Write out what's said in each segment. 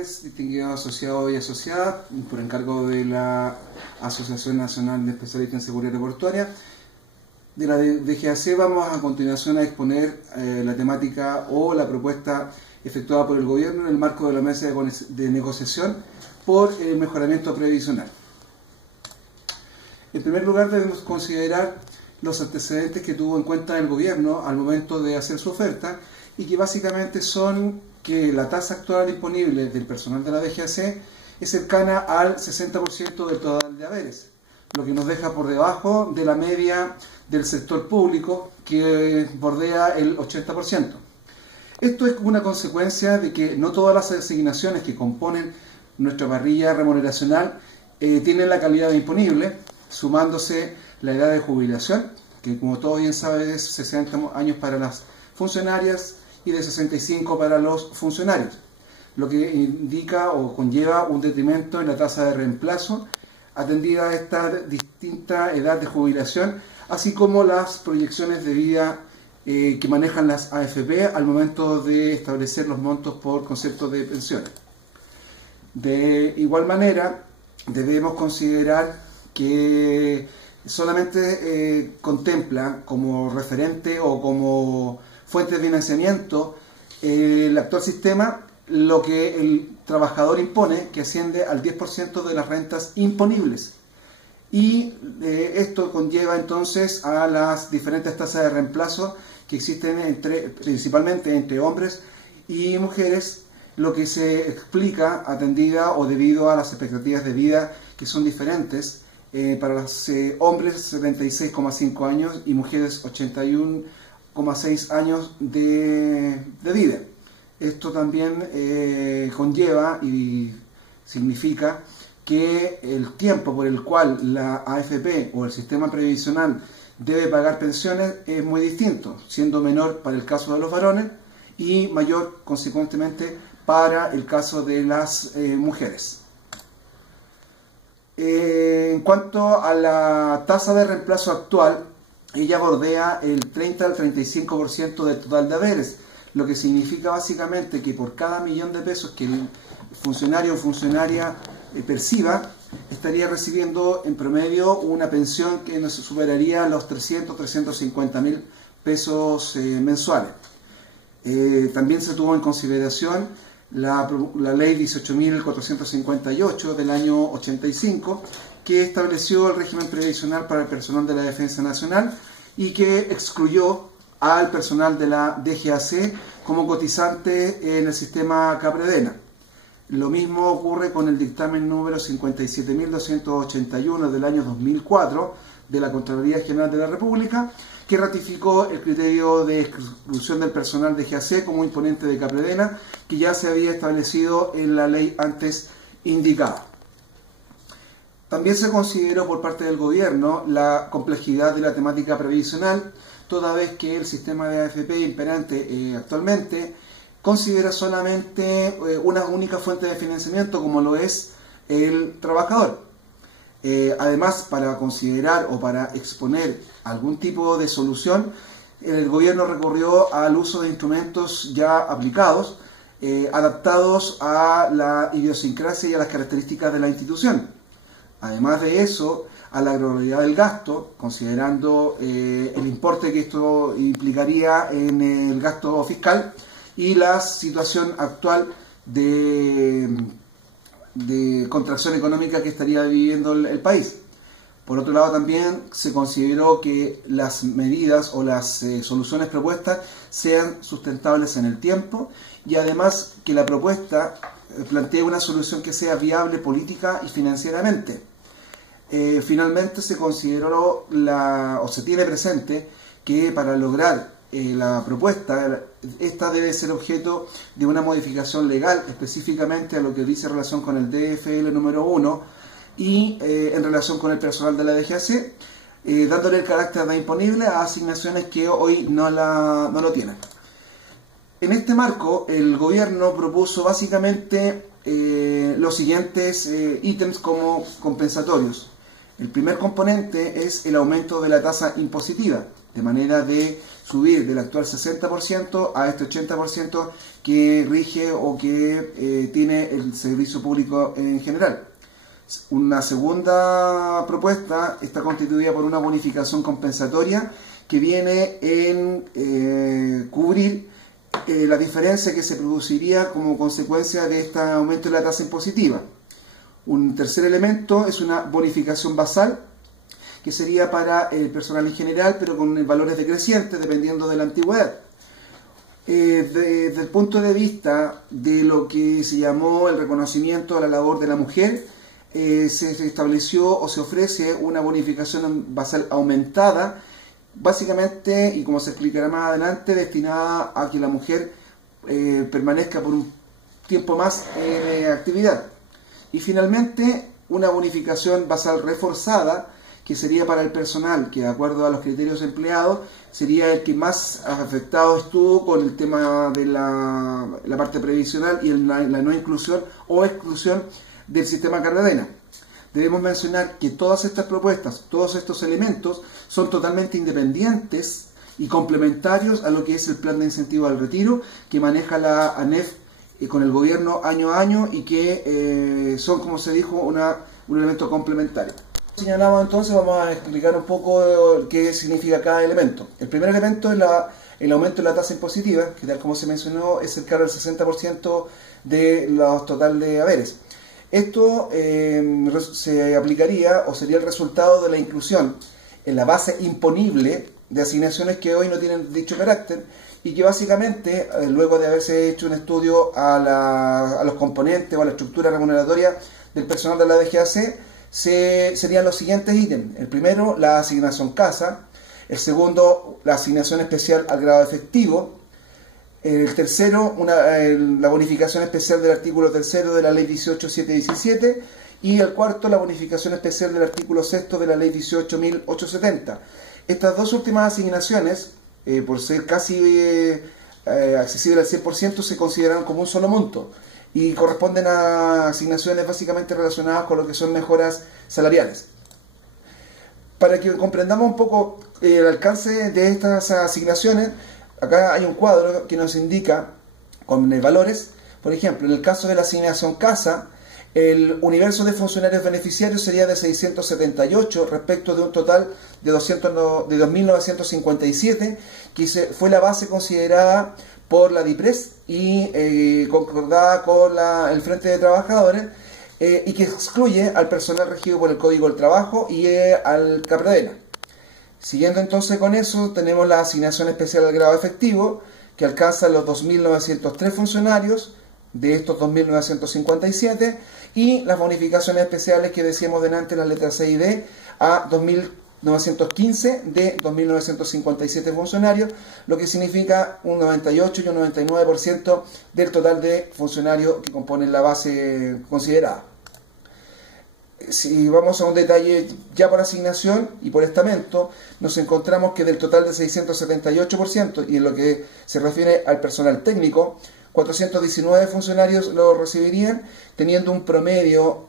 tardes, distinguidos asociados y asociadas, por encargo de la Asociación Nacional de Especialistas en Seguridad Aeroportuaria. De la DGAC vamos a continuación a exponer la temática o la propuesta efectuada por el Gobierno en el marco de la mesa de negociación por el mejoramiento previsional. En primer lugar, debemos considerar los antecedentes que tuvo en cuenta el Gobierno al momento de hacer su oferta y que básicamente son que la tasa actual disponible del personal de la DGAC es cercana al 60% del total de haberes, lo que nos deja por debajo de la media del sector público, que bordea el 80%. Esto es una consecuencia de que no todas las asignaciones que componen nuestra parrilla remuneracional tienen la calidad disponible, sumándose la edad de jubilación, que como todos bien saben es 60 años para las funcionarias y de 65 para los funcionarios, lo que indica o conlleva un detrimento en la tasa de reemplazo atendida a esta distinta edad de jubilación, así como las proyecciones de vida que manejan las AFP al momento de establecer los montos por concepto de pensiones. De igual manera, debemos considerar que solamente contempla como referente o como fuente de financiamiento el actual sistema lo que el trabajador impone, que asciende al 10% de las rentas imponibles. Y esto conlleva entonces a las diferentes tasas de reemplazo que existen principalmente entre hombres y mujeres, lo que se explica atendida o debido a las expectativas de vida que son diferentes. Para los hombres 76,5 años y mujeres 81,6 años de vida. Esto también conlleva y significa que el tiempo por el cual la AFP o el sistema previsional debe pagar pensiones es muy distinto, siendo menor para el caso de los varones y mayor consecuentemente para el caso de las mujeres. En cuanto a la tasa de reemplazo actual, ella bordea el 30 al 35% del total de haberes, lo que significa básicamente que por cada millón de pesos que el funcionario o funcionaria perciba, estaría recibiendo en promedio una pensión que nos superaría los 350.000 pesos mensuales. También se tuvo en consideración la ley 18.458 del año 85, que estableció el régimen previsional para el personal de la Defensa Nacional y que excluyó al personal de la DGAC como cotizante en el sistema Capredena. Lo mismo ocurre con el dictamen número 57.281 del año 2004 de la Contraloría General de la República, que ratificó el criterio de exclusión del personal de DGAC como imponente de Capredena, que ya se había establecido en la ley antes indicada. También se consideró por parte del Gobierno la complejidad de la temática previsional, toda vez que el sistema de AFP imperante actualmente considera solamente una única fuente de financiamiento, como lo es el trabajador. Además, para considerar o para exponer algún tipo de solución, el Gobierno recurrió al uso de instrumentos ya aplicados, adaptados a la idiosincrasia y a las características de la institución. Además de eso, a la gradualidad del gasto, considerando el importe que esto implicaría en el gasto fiscal y la situación actual de contracción económica que estaría viviendo el país. Por otro lado, también se consideró que las medidas o las soluciones propuestas sean sustentables en el tiempo y además que la propuesta plantee una solución que sea viable política y financieramente. Finalmente se consideró o se tiene presente que para lograr la propuesta, esta debe ser objeto de una modificación legal, específicamente a lo que dice en relación con el DFL número 1 y en relación con el personal de la DGAC, dándole el carácter de imponible a asignaciones que hoy no lo tienen. En este marco, el Gobierno propuso básicamente los siguientes ítems como compensatorios. El primer componente es el aumento de la tasa impositiva, de manera de subir del actual 60% a este 80% que rige o que tiene el servicio público en general. Una segunda propuesta está constituida por una bonificación compensatoria que viene en cubrir la diferencia que se produciría como consecuencia de este aumento de la tasa impositiva. Un tercer elemento es una bonificación basal, que sería para el personal en general, pero con valores decrecientes dependiendo de la antigüedad. Desde el punto de vista de lo que se llamó el reconocimiento a la labor de la mujer, se estableció o se ofrece una bonificación basal aumentada, básicamente, y como se explicará más adelante, destinada a que la mujer permanezca por un tiempo más en actividad. Y finalmente, una bonificación basal reforzada, que sería para el personal que, de acuerdo a los criterios empleados, sería el que más afectado estuvo con el tema de la parte previsional y la no inclusión o exclusión del sistema Cardedena. Debemos mencionar que todas estas propuestas, todos estos elementos, son totalmente independientes y complementarios a lo que es el plan de incentivo al retiro que maneja la ANEF con el gobierno año a año y que son, como se dijo, un elemento complementario. Señalamos entonces, vamos a explicar un poco qué significa cada elemento. El primer elemento es el aumento de la tasa impositiva, que tal como se mencionó es cercano al 60% de los total de haberes. Esto se aplicaría o sería el resultado de la inclusión en la base imponible de asignaciones que hoy no tienen dicho carácter y que básicamente, luego de haberse hecho un estudio a los componentes o a la estructura remuneratoria del personal de la DGAC, serían los siguientes ítems. El primero, la asignación casa. El segundo, la asignación especial al grado efectivo. El tercero, la bonificación especial del artículo tercero de la ley 18.717. Y el cuarto, la bonificación especial del artículo sexto de la ley 18.870. Estas dos últimas asignaciones, por ser casi accesibles al 100%, se consideran como un solo monto y corresponden a asignaciones básicamente relacionadas con lo que son mejoras salariales. Para que comprendamos un poco el alcance de estas asignaciones, acá hay un cuadro que nos indica con valores. Por ejemplo, en el caso de la asignación casa, el universo de funcionarios beneficiarios sería de 678 respecto de un total de 2.957, que fue la base considerada por la DIPRES y concordada con el Frente de Trabajadores y que excluye al personal regido por el Código del Trabajo y al Cardedena. Siguiendo entonces con eso, tenemos la asignación especial al grado efectivo, que alcanza los 2.903 funcionarios de estos 2.957 y las bonificaciones especiales que decíamos delante, las letras C y D, a 2.915 de 2.957 funcionarios, lo que significa un 98 y un 99% del total de funcionarios que componen la base considerada. Si vamos a un detalle ya por asignación y por estamento, nos encontramos que del total de 678%, y en lo que se refiere al personal técnico, 419 funcionarios lo recibirían, teniendo un promedio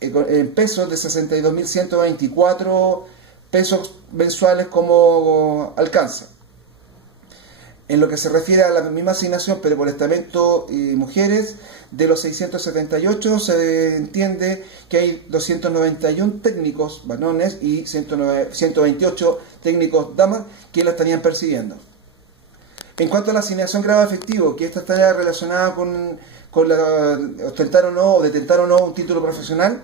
en pesos de 62.124 pesos mensuales como alcanza. En lo que se refiere a la misma asignación, pero por estamento y mujeres, de los 678 se entiende que hay 291 técnicos varones y 128 técnicos damas que la estarían percibiendo. En cuanto a la asignación grado efectivo, que esta está relacionada con la ostentar o no, o detentar o no un título profesional,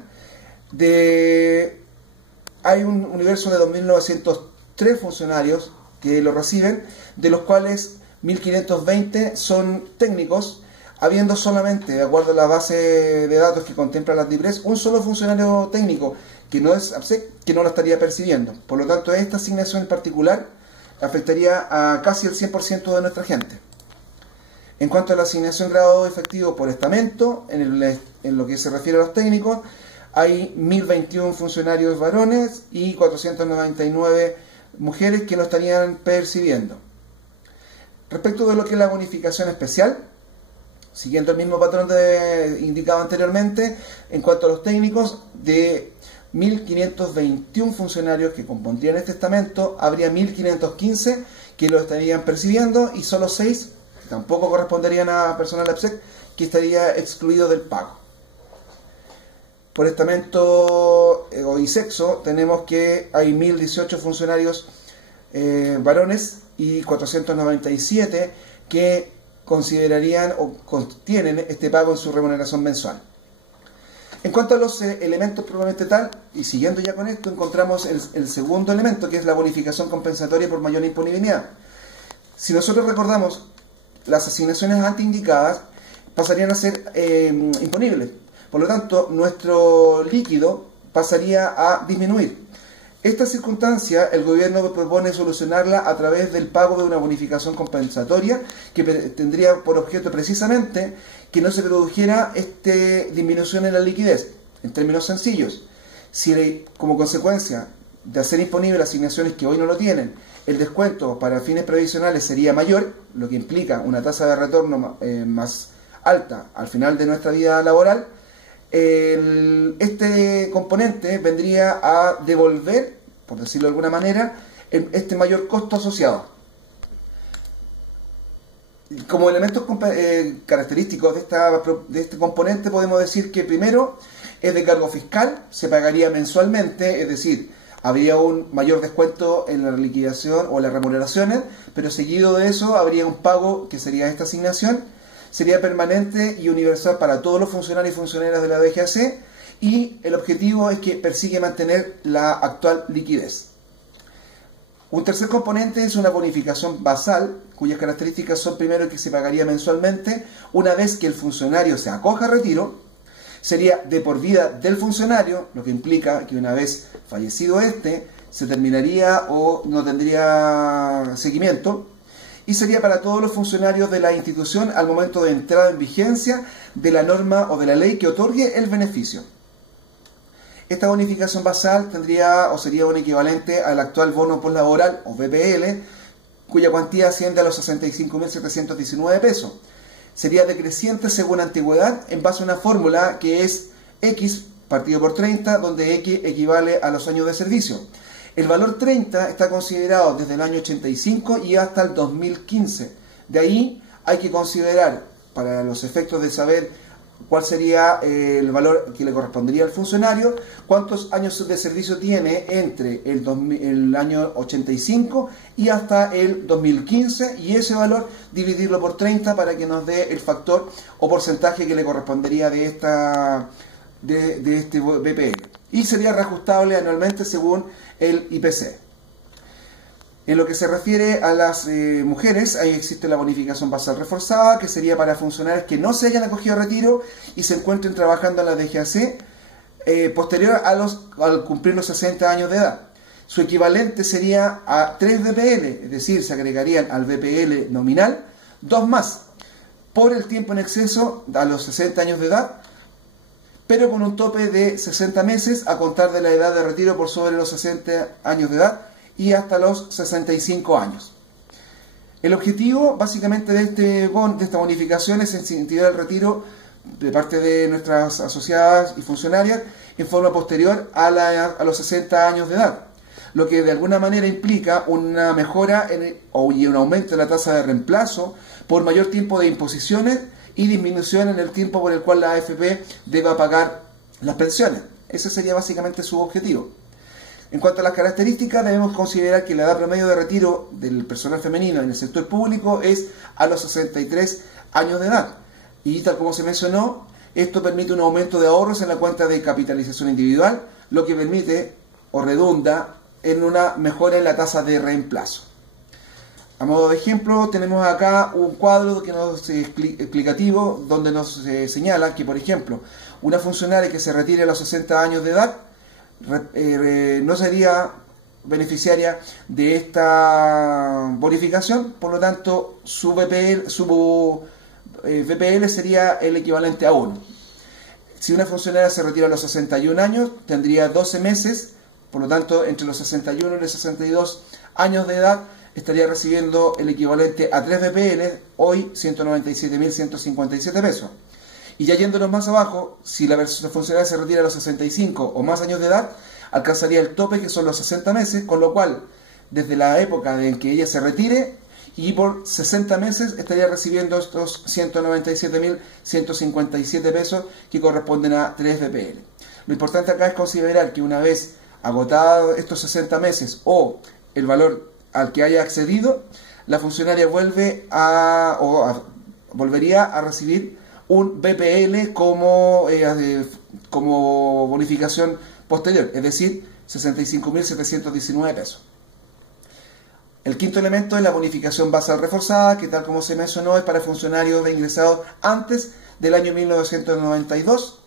hay un universo de 2.903 funcionarios que lo reciben, de los cuales 1.520 son técnicos, habiendo solamente, de acuerdo a la base de datos que contempla la DIPRES, un solo funcionario técnico que no es APSEC, que no lo estaría percibiendo. Por lo tanto, esta asignación en particular afectaría a casi el 100% de nuestra gente. En cuanto a la asignación grado efectivo por estamento, en lo que se refiere a los técnicos, hay 1.021 funcionarios varones y 499 mujeres que lo estarían percibiendo. Respecto de lo que es la bonificación especial, siguiendo el mismo patrón indicado anteriormente, en cuanto a los técnicos, de 1.521 funcionarios que compondrían este estamento, habría 1.515 que lo estarían percibiendo y solo 6 tampoco corresponderían a personal APSEC, que estaría excluido del pago. Por estamento y sexo tenemos que hay 1.018 funcionarios varones y 497 que considerarían o tienen este pago en su remuneración mensual. En cuanto a los elementos propiamente tal, y siguiendo ya con esto, encontramos el segundo elemento, que es la bonificación compensatoria por mayor imponibilidad. Si nosotros recordamos, las asignaciones antiindicadas pasarían a ser imponibles. Por lo tanto, nuestro líquido pasaría a disminuir. Esta circunstancia, el gobierno propone solucionarla a través del pago de una bonificación compensatoria que tendría por objeto precisamente que no se produjera disminución en la liquidez. En términos sencillos, si como consecuencia de hacer imponibles asignaciones que hoy no lo tienen, el descuento para fines previsionales sería mayor, lo que implica una tasa de retorno más alta al final de nuestra vida laboral, este componente vendría a devolver, por decirlo de alguna manera, este mayor costo asociado. Como elementos característicos de este componente podemos decir que primero es de cargo fiscal, se pagaría mensualmente, es decir, habría un mayor descuento en la liquidación o las remuneraciones, pero seguido de eso habría un pago que sería esta asignación. Sería permanente y universal para todos los funcionarios y funcionarias de la DGAC, y el objetivo es que persigue mantener la actual liquidez. Un tercer componente es una bonificación basal, cuyas características son primero que se pagaría mensualmente una vez que el funcionario se acoja a retiro, sería de por vida del funcionario, lo que implica que una vez fallecido se terminaría o no tendría seguimiento, y sería para todos los funcionarios de la institución al momento de entrada en vigencia de la norma o de la ley que otorgue el beneficio. Esta bonificación basal tendría o sería un equivalente al actual bono postlaboral o BPL, cuya cuantía asciende a los 65.719 pesos. Sería decreciente según antigüedad en base a una fórmula que es X partido por 30, donde X equivale a los años de servicio. El valor 30 está considerado desde el año 85 y hasta el 2015. De ahí hay que considerar, para los efectos de saber cuál sería el valor que le correspondería al funcionario, cuántos años de servicio tiene entre el año 85 y hasta el 2015, y ese valor dividirlo por 30 para que nos dé el factor o porcentaje que le correspondería de este BPL. Y sería reajustable anualmente según el IPC. En lo que se refiere a las mujeres, ahí existe la bonificación basal reforzada, que sería para funcionarios que no se hayan acogido a retiro y se encuentren trabajando en la DGAC posterior al cumplir los 60 años de edad. Su equivalente sería a 3 BPL, es decir, se agregarían al BPL nominal 2 más por el tiempo en exceso a los 60 años de edad, pero con un tope de 60 meses a contar de la edad de retiro por sobre los 60 años de edad y hasta los 65 años. El objetivo básicamente de esta bonificación es incentivar el retiro de parte de nuestras asociadas y funcionarias en forma posterior a los 60 años de edad, lo que de alguna manera implica una mejora y un aumento de la tasa de reemplazo por mayor tiempo de imposiciones y disminución en el tiempo por el cual la AFP deba pagar las pensiones. Ese sería básicamente su objetivo. En cuanto a las características, debemos considerar que la edad promedio de retiro del personal femenino en el sector público es a los 63 años de edad. Y tal como se mencionó, esto permite un aumento de ahorros en la cuenta de capitalización individual, lo que permite o redunda en una mejora en la tasa de reemplazo. A modo de ejemplo, tenemos acá un cuadro que nos explicativo donde nos señala que, por ejemplo, una funcionaria que se retire a los 60 años de edad no sería beneficiaria de esta bonificación, por lo tanto su BPL sería el equivalente a 1. Si una funcionaria se retira a los 61 años, tendría 12 meses, por lo tanto entre los 61 y los 62 años de edad estaría recibiendo el equivalente a 3 BPL, hoy 197.157 pesos. Y ya yéndonos más abajo, si la funcionaria se retira a los 65 o más años de edad, alcanzaría el tope que son los 60 meses, con lo cual, desde la época en que ella se retire y por 60 meses estaría recibiendo estos 197.157 pesos que corresponden a 3 BPL. Lo importante acá es considerar que una vez agotados estos 60 meses o el valor al que haya accedido, la funcionaria volvería a recibir un BPL como bonificación posterior, es decir, 65.719 pesos. El quinto elemento es la bonificación basal reforzada, que tal como se mencionó es para funcionarios reingresados antes del año 1992.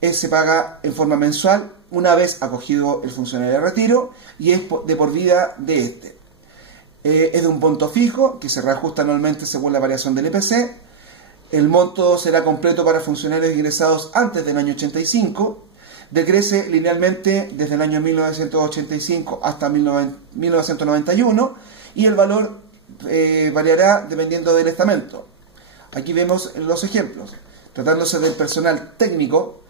Se paga en forma mensual una vez acogido el funcionario de retiro y es de por vida de este. Es de un monto fijo que se reajusta anualmente según la variación del IPC. El monto será completo para funcionarios ingresados antes del año 85. Decrece linealmente desde el año 1985 hasta 1991 y el valor variará dependiendo del estamento. Aquí vemos los ejemplos. Tratándose del personal técnico,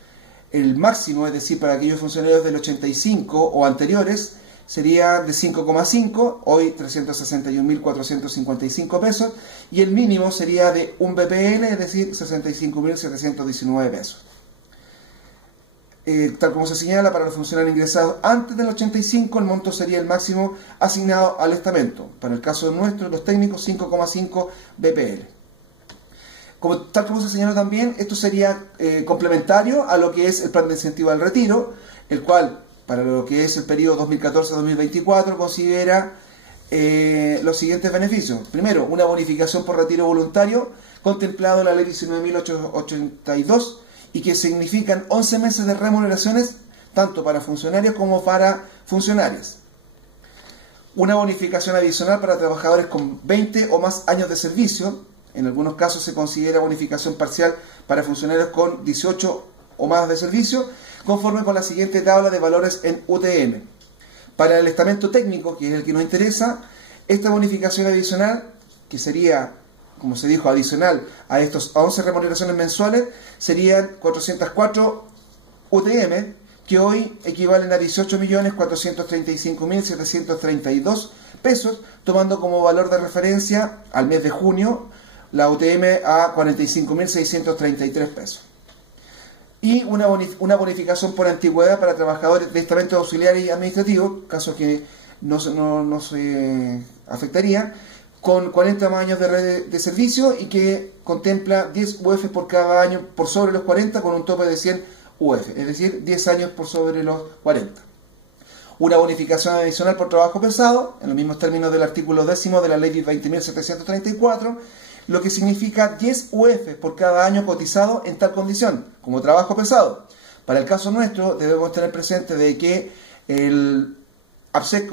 el máximo, es decir, para aquellos funcionarios del 85 o anteriores, sería de 5,5, hoy 361.455 pesos, y el mínimo sería de un BPL, es decir, 65.719 pesos. Tal como se señala, para los funcionarios ingresados antes del 85, el monto sería el máximo asignado al estamento. Para el caso nuestro, los técnicos, 5,5 BPL. Tal como se señaló también, esto sería complementario a lo que es el plan de incentivo al retiro, el cual, para lo que es el periodo 2014-2024, considera los siguientes beneficios. Primero, una bonificación por retiro voluntario, contemplado en la ley 19.882, y que significan 11 meses de remuneraciones, tanto para funcionarios como para funcionarias. Una bonificación adicional para trabajadores con 20 o más años de servicio. En algunos casos se considera bonificación parcial para funcionarios con 18 o más de servicio, conforme con la siguiente tabla de valores en UTM. Para el estamento técnico, que es el que nos interesa, esta bonificación adicional, que sería, como se dijo, adicional a estos 11 remuneraciones mensuales, serían 404 UTM, que hoy equivalen a 18.435.732 pesos, tomando como valor de referencia al mes de junio la UTM a 45.633 pesos. Y una bonificación por antigüedad para trabajadores de estamentos auxiliares y administrativos, caso que no se afectaría, con 40 años de servicio y que contempla 10 UF por cada año por sobre los 40 con un tope de 100 UF, es decir, 10 años por sobre los 40. Una bonificación adicional por trabajo pesado, en los mismos términos del artículo 10 de la ley 20.734, lo que significa 10 UF por cada año cotizado en tal condición, como trabajo pesado. Para el caso nuestro debemos tener presente de que el APSEC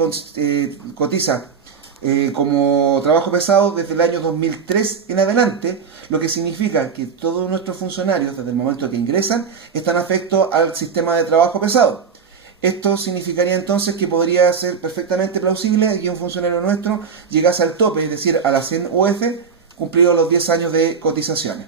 cotiza como trabajo pesado desde el año 2003 en adelante, lo que significa que todos nuestros funcionarios, desde el momento que ingresan, están afectos al sistema de trabajo pesado. Esto significaría entonces que podría ser perfectamente plausible que un funcionario nuestro llegase al tope, es decir, a las 100 UF, cumplidos los 10 años de cotizaciones.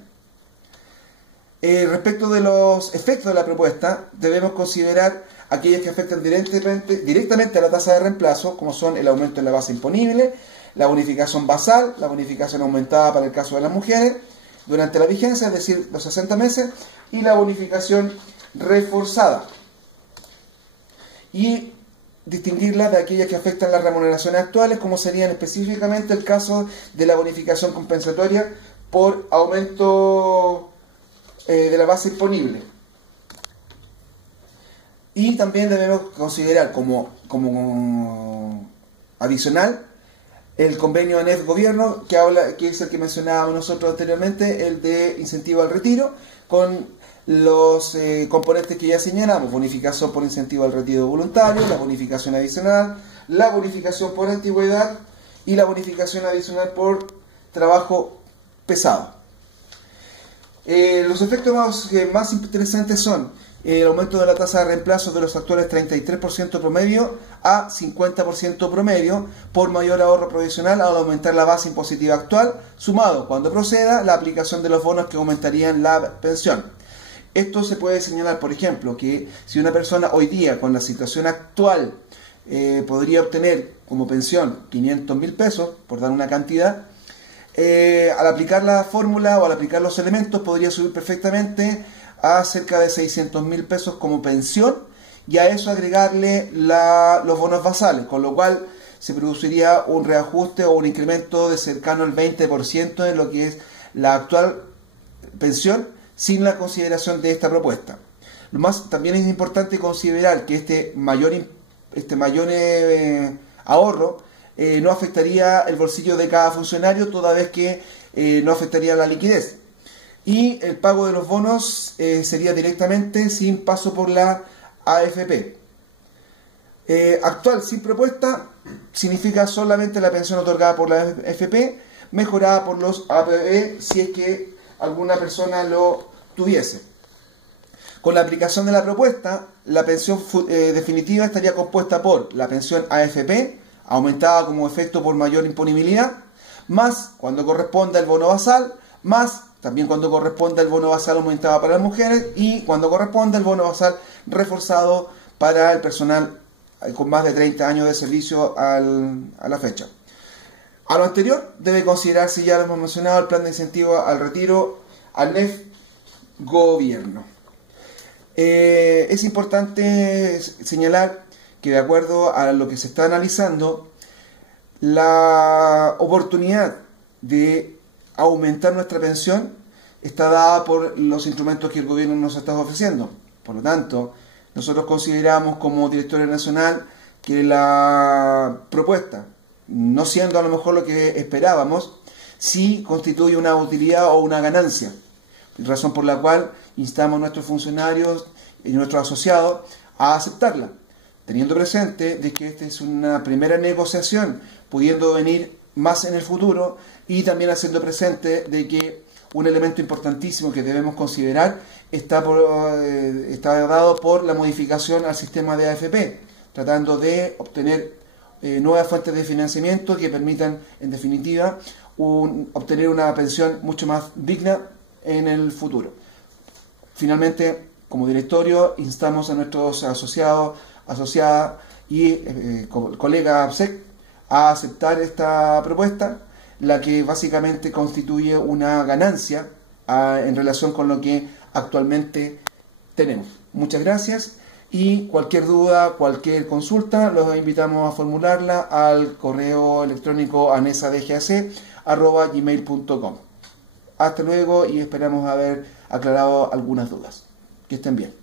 Respecto de los efectos de la propuesta, debemos considerar aquellas que afectan directamente a la tasa de reemplazo, como son el aumento en la base imponible, la bonificación basal, la bonificación aumentada para el caso de las mujeres durante la vigencia, es decir, los 60 meses, y la bonificación reforzada. Y distinguirlas de aquellas que afectan las remuneraciones actuales, como serían específicamente el caso de la bonificación compensatoria por aumento de la base imponible. Y también debemos considerar como adicional el convenio ANEF-Gobierno, que es el que mencionábamos nosotros anteriormente, el de incentivo al retiro, con los componentes que ya señalamos: bonificación por incentivo al retiro voluntario, la bonificación adicional, la bonificación por antigüedad y la bonificación adicional por trabajo pesado. Los efectos más interesantes son el aumento de la tasa de reemplazo de los actuales 33% promedio a 50% promedio por mayor ahorro provisional al aumentar la base impositiva actual, sumado, cuando proceda, la aplicación de los bonos que aumentarían la pensión. Esto se puede señalar, por ejemplo, que si una persona hoy día, con la situación actual, podría obtener como pensión 500.000 pesos, por dar una cantidad, al aplicar la fórmula o al aplicar los elementos podría subir perfectamente a cerca de 600.000 pesos como pensión, y a eso agregarle los bonos basales, con lo cual se produciría un reajuste o un incremento de cercano al 20% en lo que es la actual pensión, sin la consideración de esta propuesta. También es importante considerar que este mayor ahorro no afectaría el bolsillo de cada funcionario, toda vez que no afectaría la liquidez. Y el pago de los bonos sería directamente sin paso por la AFP. Actual sin propuesta significa solamente la pensión otorgada por la AFP, mejorada por los APB si es que alguna persona lo tuviese. Con la aplicación de la propuesta, la pensión definitiva estaría compuesta por la pensión AFP, aumentada como efecto por mayor imponibilidad, más cuando corresponda el bono basal, más también cuando corresponda el bono basal aumentado para las mujeres, y cuando corresponda el bono basal reforzado para el personal con más de 30 años de servicio a la fecha. A lo anterior debe considerarse, ya lo hemos mencionado, el plan de incentivo al retiro al NEF Gobierno. Es importante señalar que, de acuerdo a lo que se está analizando, la oportunidad de aumentar nuestra pensión está dada por los instrumentos que el gobierno nos está ofreciendo. Por lo tanto, nosotros consideramos como directorio nacional que la propuesta, no siendo a lo mejor lo que esperábamos, sí constituye una utilidad o una ganancia, razón por la cual instamos a nuestros funcionarios y nuestros asociados a aceptarla, teniendo presente de que esta es una primera negociación, pudiendo venir más en el futuro, y también haciendo presente de que un elemento importantísimo que debemos considerar está dado por la modificación al sistema de AFP, tratando de obtener nuevas fuentes de financiamiento que permitan, en definitiva, obtener una pensión mucho más digna en el futuro. Finalmente, como directorio, instamos a nuestros asociados, asociadas y colegas APSEC a aceptar esta propuesta, la que básicamente constituye una ganancia en relación con lo que actualmente tenemos. Muchas gracias, y cualquier duda, cualquier consulta, los invitamos a formularla al correo electrónico anesadgac@gmail.com. Hasta luego, y esperamos haber aclarado algunas dudas. Que estén bien.